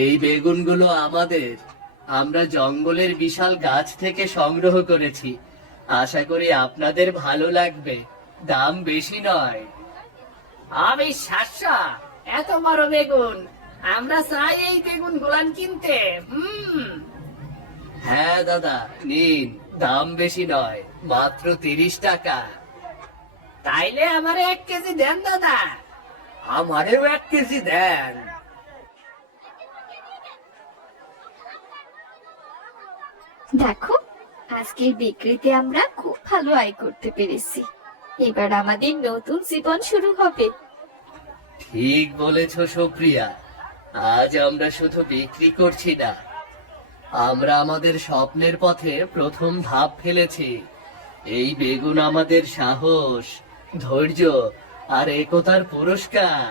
এই বেগুনগুলো আমাদের। আমরা জঙ্গলের বিশাল গাছ থেকে সংগ্রহ করেছি। আশা করি আপনাদের ভালো লাগবে। দাম বেশি নয়। অবিশ্বাস্য, এত বড় বেগুন! আমরা চাই এই বেগুন গুলান কিনতে। হ্যাঁ দাদা, নিন। দাম বেশি নয়, মাত্র 30 টাকা। তাইলে আমারে 1 কেজি দেন দাদা। আমারেও 1 কেজি দেন। দেখো, আজকের বিক্রিতে আমরা খুব ভালো আয় করতে পেরেছি। এবার আমাদের নতুন জীবন শুরু হবে। ঠিক বলেছ সুপ্রিয়া, আজ আমরা শুধু বিক্রি করছি না, আমরা আমাদের স্বপ্নের পথে প্রথম ধাপ ফেলেছি। এই বেগুন আমাদের সাহস, ধৈর্য আর একতার পুরস্কার।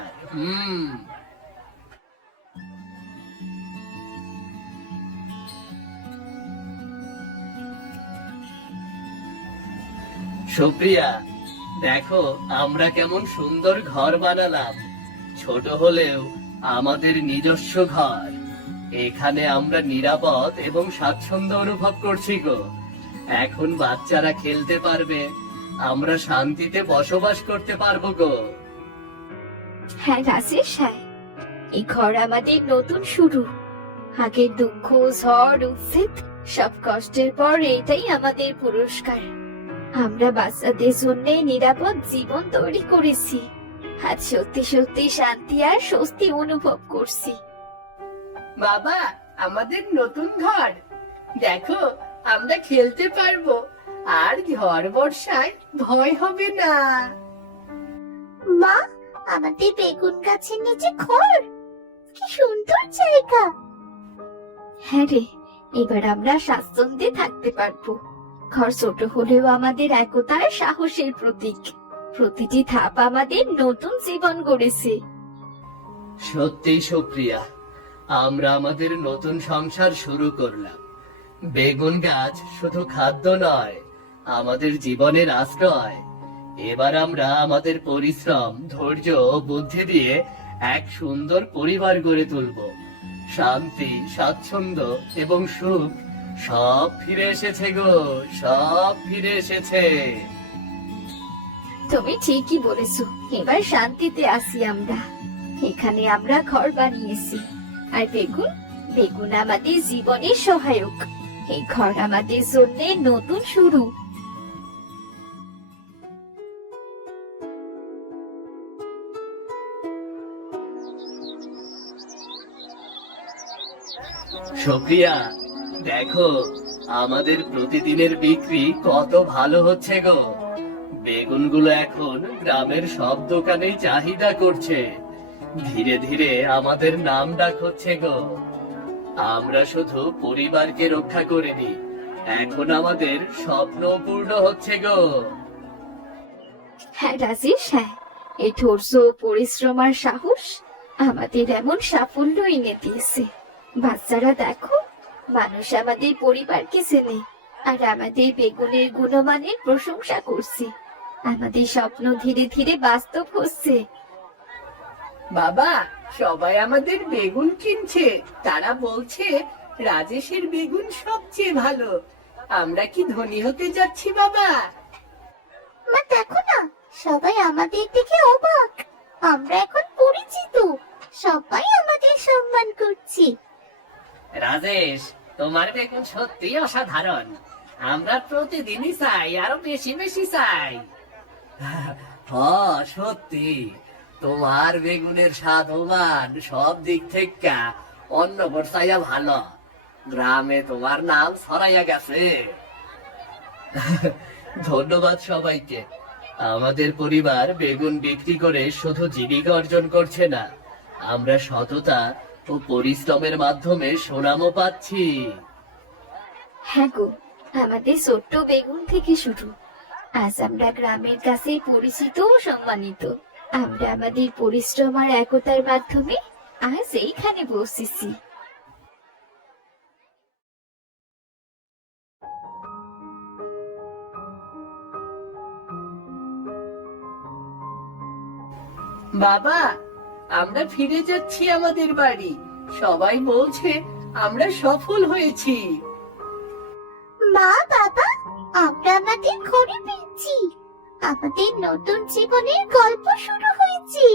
সুপ্রিয়া, দেখো আমরা কেমন সুন্দর ঘর বানালাম। ছোট হলেও আমাদের নিজস্ব ঘর। এখানে আমরা নিরাপদ এবং স্বাচ্ছন্দ্য অনুভব করছি গো। এখন বাচ্চারা খেলতে পারবে, আমরা শান্তিতে বসবাস করতে পারবো গো। হ্যাঁ রাজেশ, হ্যাঁ, এই ঘর আমাদের নতুন শুরু। আগের দুঃখ, ঝড়, উচ্ছেদ, সব কষ্টের পর এটাই আমাদের পুরস্কার। আমরা বাচ্চাদের জন্য নিরাপদ জীবন তৈরি করেছি। আজ সত্যি সত্যি শান্তি আর স্বস্তি অনুভব করছি। বাবা, আমাদের নতুন ঘর দেখো, আমরা খেলতে পারবো, আর ঝড় বর্ষায় ভয় হবে না। মা, আমাদের বেগুন গাছের নিচে ঘর, কি সুন্দর জায়গা। হ্যাঁ রে, এবার আমরা স্বাচ্ছন্দ্যে থাকতে পারবো। ঘর ছোট হলেও আমাদের একতার সাহসের প্রতীক। প্রতিটি ধাপ আমাদের নতুন জীবন গড়েছে। সত্যি সুপ্রিয়া, আমরা আমাদের নতুন সংসার শুরু করলাম। বেগুন গাছ শুধু খাদ্য নয়, আমাদের জীবনের আশ্রয়। এবার আমরা আমাদের পরিশ্রম, ধৈর্য ও বুদ্ধি দিয়ে এক সুন্দর পরিবার গড়ে তুলব। শান্তি, স্বাচ্ছন্দ্য এবং সুখ সব ফিরে এসেছে গো, সব ফিরে এসেছে। তুমি ঠিকই বলেছো, এবার শান্তিতে আছি আমরা। এখানে আমরা ঘর বানিয়েছি, আর বেগুন আমাদের জীবনের সহায়ক। এই ঘর আমাদের জন্য নতুন শুরু। সুপ্রিয়া, দেখো আমাদের প্রতিদিনের বিক্রি কত ভালো হচ্ছে গো। বেগুনগুলো এখন গ্রামের সব দোকানেই চাহিদা করছে। ধীরে ধীরে আমাদের নাম ডাক হচ্ছে গো। আমরা শুধু পরিবারকে রক্ষা করিনি, এখন আমাদের স্বপ্ন পূর্ণ হচ্ছে গো। হ্যাঁ রাজেশ, হ্যাঁ, এই ধৈর্য, পরিশ্রম আর সাহস আমাদের এমন সাফল্য এনে দিয়েছে। বাচ্চারা দেখো, মানুষ আমাদের পরিবারকে চেনে আর আমাদের বেগুনের গুণমানের প্রশংসা করছে। আমাদের স্বপ্ন ধীরে ধীরে বাস্তব হচ্ছে। বাবা, সবাই আমাদের বেগুন কিনছে, তারা বলছে রাজেশের বেগুন সবচেয়ে ভালো। আমরা কি ধনী হতে যাচ্ছি বাবা? মা দেখো না, সবাই আমাদের দেখে অবাক। আমরা এখন পরিচিত, সবাই আমাদের সম্মান করছে। রাজেশ, তোমার বেগুন সত্যি অসাধারণ। আমরা প্রতিদিনই চাই, আরো বেশি বেশি চাই। হ্যাঁ সত্যি, তোমার বেগুনের স্বাদ ও মান সব দিক থেকে অন্য বর্ষাইয়া ভালো। গ্রামে তোমার নাম ছড়াইয়া গেছে। ধন্যবাদ সবাইকে। আমাদের পরিবার বেগুন বিক্রি করে শুধু জীবিকা অর্জন করছে না, আমরা সততা ও পরিশ্রমের মাধ্যমে সুনামও পাচ্ছি। হ্যাঁ গো, আমাদের ছোট্ট বেগুন থেকে শুরু, আজ আমরা গ্রামের কাছে পরিচিত ও সম্মানিত। আমরা আমাদের পরিশ্রম আর একতার মাধ্যমে আজ এইখানে বসেছি। বাবা, আমরা ফিরে যাচ্ছি আমাদের বাড়ি। সবাই বলছে আমরা সফল হয়েছি। মা, বাবা, আমরা আমাদের ঘরে ফিরছি। আমাদের নতুন জীবনের গল্প শুরু হয়েছে।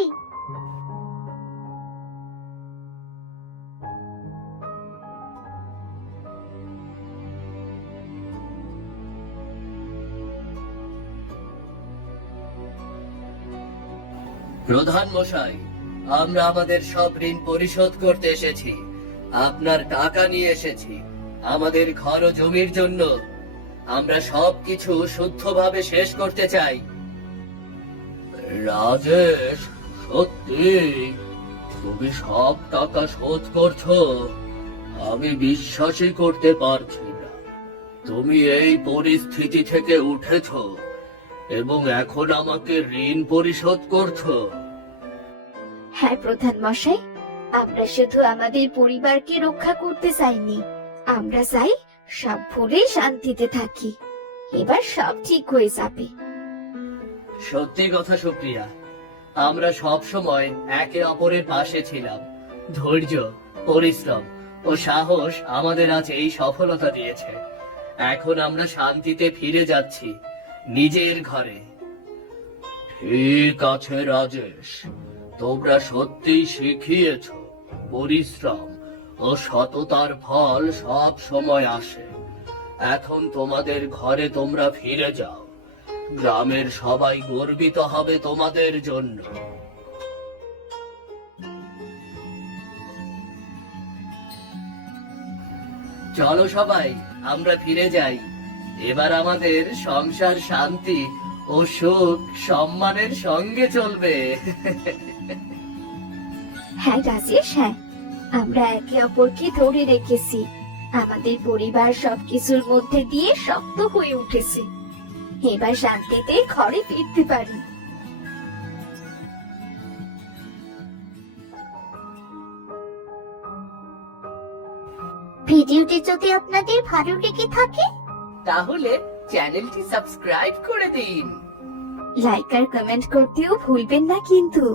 প্রধান মশাই, আমরা আমাদের সব ঋণ পরিশোধ করতে এসেছি। আপনার টাকা নিয়ে এসেছি আমাদের ঘর ও জমির জন্য। আমরা সবকিছু শুদ্ধভাবে শেষ করতে চাই। রাজেশ, সত্যি তুমি সব টাকা শোধ করছো? আমি বিশ্বাসই করতে পারছি না। তুমি এই পরিস্থিতি থেকে উঠেছো এবং এখন আমাকে ঋণ পরিশোধ করছো। হ্যাঁ প্রধান মশাই, আমরা শুধু আমাদের পরিবারকে রক্ষা করতে চাইনি, আমরা চাই সব ভুলে শান্তিতে থাকি। এবার সব ঠিক হয়ে যাবে। সত্যি কথা সুপ্রিয়া, আমরা সব সময় একে অপরের পাশে ছিলাম। ধৈর্য, পরিশ্রম ও সাহস আমাদের আজ এই সফলতা দিয়েছে। এখন আমরা শান্তিতে ফিরে যাচ্ছি নিজের ঘরে। ঠিক আছে রাজেশ, তোমরা সত্যিই শিখিয়েছ পরিশ্রম ও সততার ফল সব সময় আসে। এখন তোমাদের ঘরে তোমরা ফিরে যাও। গ্রামের সবাই গর্বিত হবে তোমাদের জন্য। চলো সবাই, আমরা ফিরে যাই। এবার আমাদের সংসার শান্তি ও সুখ সম্মানের সঙ্গে চলবে। হ্যাঁ রাজেশ, হ্যাঁ, আমরা একে অপরকে ধরে রেখেছি। আমাদের পরিবার সবকিছুর মধ্যে দিয়ে শক্ত হয়ে উঠেছে। এবার শান্তিতে ঘরে ফিরতে পারি। ভিডিওটি যদি আপনাদের ভালো লেগে থাকে, তাহলে চ্যানেলটি সাবস্ক্রাইব করে দিন। লাইক আর কমেন্ট করতেও ভুলবেন না কিন্তু।